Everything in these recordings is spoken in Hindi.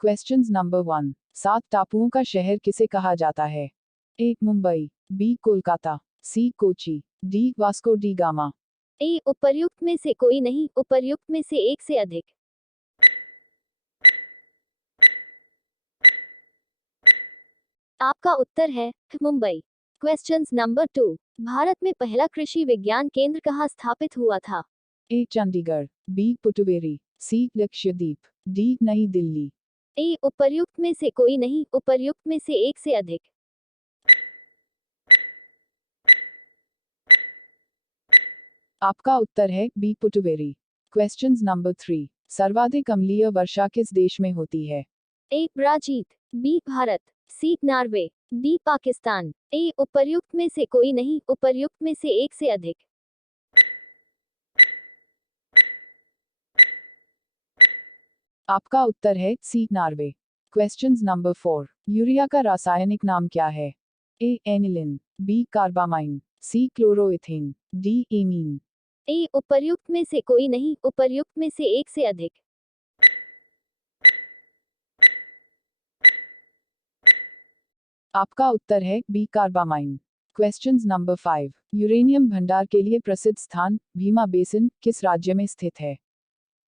Questions number 1। 7 टापुओं का शहर किसे कहा जाता है? A Mumbai, B Kolkata, C Kochi, D Vasco da Gama. A उपर्युक्त में से कोई नहीं, उपर्युक्त में से एक से अधिक। आपका उत्तर है मुंबई। Questions number 2। भारत में पहला कृषि विज्ञान केंद्र कहाँ स्थापित हुआ था? ए चंडीगढ़, बी पुटुवेरी, सी लक्षद्वीप, डी नई दिल्ली। ए उपर्युक्त में से कोई नहीं, उपर्युक्त में से एक से अधिक। आपका उत्तर है बी पुटुवेरी। Questions number 3। सर्वाधिक अम्लीय वर्षा किस देश में होती है? A Brazil, B Bharat, C Norway, D Pakistan. A उपर्युक्त में से कोई नहीं, उपर्युक्त में से एक से अधिक। आपका उत्तर है सी नॉर्वे। Questions number 4। यूरिया का रासायनिक नाम क्या है? ए एनिलिन, बी कार्बामाइन, सी क्लोरोइथेन, डी एमीन। ए उपर्युक्त में से कोई नहीं, उपर्युक्त में से एक से अधिक। आपका उत्तर है B carbamine. Questions number 5। Uranium भंडार के लिए प्रसिद्ध स्थान भीमा बेसिन किस राज्य में स्थित है?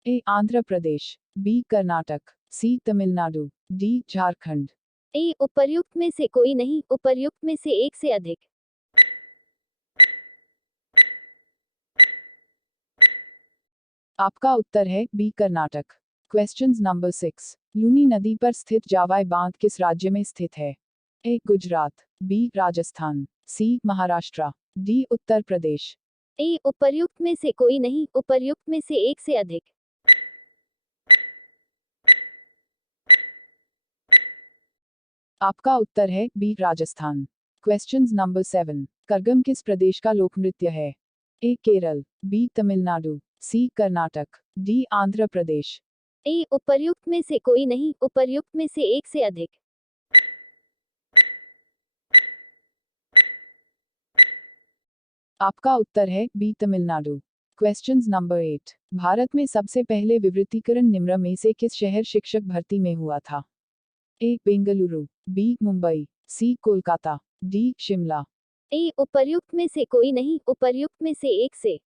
ए आंध्र प्रदेश, बी कर्नाटक, सी तमिलनाडु, डी झारखंड। ए उपर्युक्त में से कोई नहीं, उपर्युक्त में से एक से अधिक। आपका उत्तर है B Karnataka. Questions number 6। Luni नदी पर स्थित जावाई बांध किस राज्य में स्थित है? ए गुजरात, बी राजस्थान, सी महाराष्ट्र, डी उत्तर प्रदेश। ए उपर्युक्त में से कोई नहीं, उपर्युक्त में से एक से अधिक। आपका उत्तर है B Rajasthan. Questions number 7। Karagam किस प्रदेश का लोक नृत्य है? A Kerala, B Tamil Nadu, C Karnataka, D Andhra Pradesh. E उपर्युक्त में से कोई नहीं, उपर्युक्त में से एक से अधिक। आपका उत्तर है B Tamil Nadu. Questions number 8। Bharat में सबसे पहले विवृतीकरण निम्न में से किस शहर शिक्षक भर्ती में हुआ था? ए बेंगलुरु, बी मुंबई, सी कोलकाता, डी शिमला। ए उपर्युक्त में से कोई नहीं, उपर्युक्त में से एक से।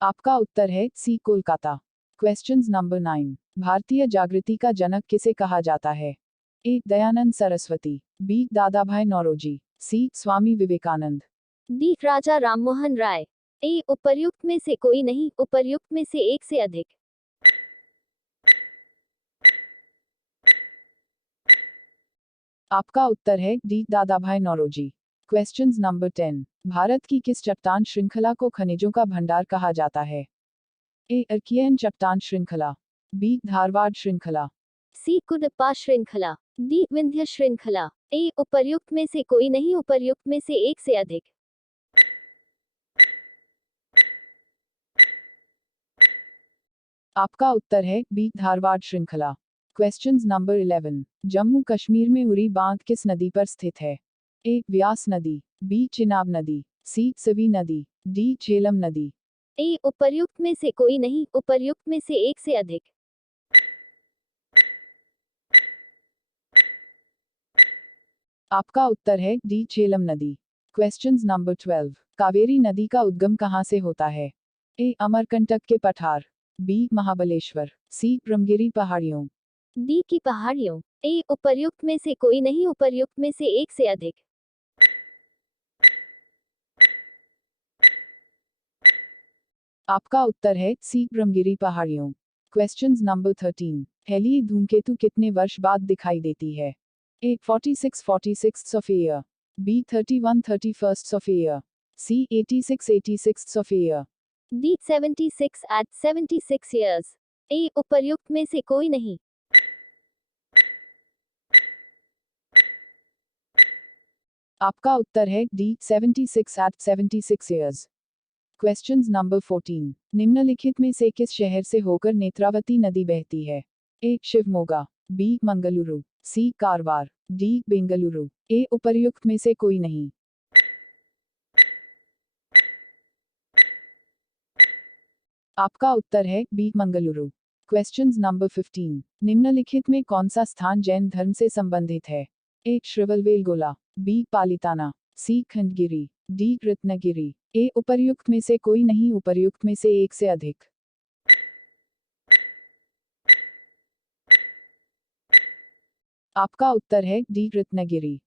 आपका उत्तर है सी कोलकाता। Questions number 9। भारतीय जागृति का जनक किसे कहा जाता है? ए दयानंद सरस्वती, बी दादाभाई नौरोजी, सी स्वामी विवेकानंद। डी राजा राममोहन राय। ए उपर्युक्त में से कोई नहीं, उपर्युक्त में से एक से अधिक। आपका उत्तर है D Dadabhai Naoroji. Questions number 10। Bharat की किस चट्टान श्रृंखला को खनिजों का भंडार कहा जाता है? ए अर्कियन चट्टान श्रृंखला, बी धारवाड़ श्रृंखला, सी कुडप्पा श्रृंखला, डी विंध्य श्रृंखला। ए उपर्युक्त में से कोई नहीं, उपर्युक्त में से एक से अधिक। आपका उत्तर है बी धारवाड़ श्रृंखला। Questions number 11। जम्मू कश्मीर में उरी बांध किस नदी पर स्थित है? ए व्यास नदी, बी चिनाब नदी, सी सवी नदी, डी झेलम नदी। ए उपर्युक्त में से कोई नहीं, उपर्युक्त में से एक से अधिक। आपका उत्तर है डी झेलम नदी। Questions number 12। कावेरी नदी का उद्गम कहाँ से होता है? ए अमरकंटक के पठार, बी महाबलेश्वर, सी ब्रह्मगिरी पहाड़ियों। डी की पहाड़ियों। ए उपर्युक्त में से कोई नहीं, उपर्युक्त में से एक से अधिक। आपका उत्तर है सी ब्रह्मगिरी पहाड़ियों। Questions number 13। हेली धूमकेतु कितने वर्ष बाद दिखाई देती है? A 46 of year, B 31 of year, C 86 of year. D 76 at 76 years. A उपर्युक्त में से कोई नहीं। आपका उत्तर है D 76 at 76 years. Questions number 14। निम्नलिखित में से किस शहर से होकर नेत्रावती नदी बहती है? ए शिवमोगा, बी मंगलुरु, सी कारवार, डी बेंगलुरु। ए उपर्युक्त में से कोई नहीं। आपका उत्तर है बी मंगलुरु। Questions number 15। निम्नलिखित में कौन सा स्थान जैन धर्म से संबंधित है? ए श्रवलबेलगोला, बी पालिताना, सी खंडगिरी, डी रत्नगिरी। ए उपर्युक्त में से कोई नहीं, उपर्युक्त में से एक से अधिक। आपका उत्तर है डी रत्नगिरी।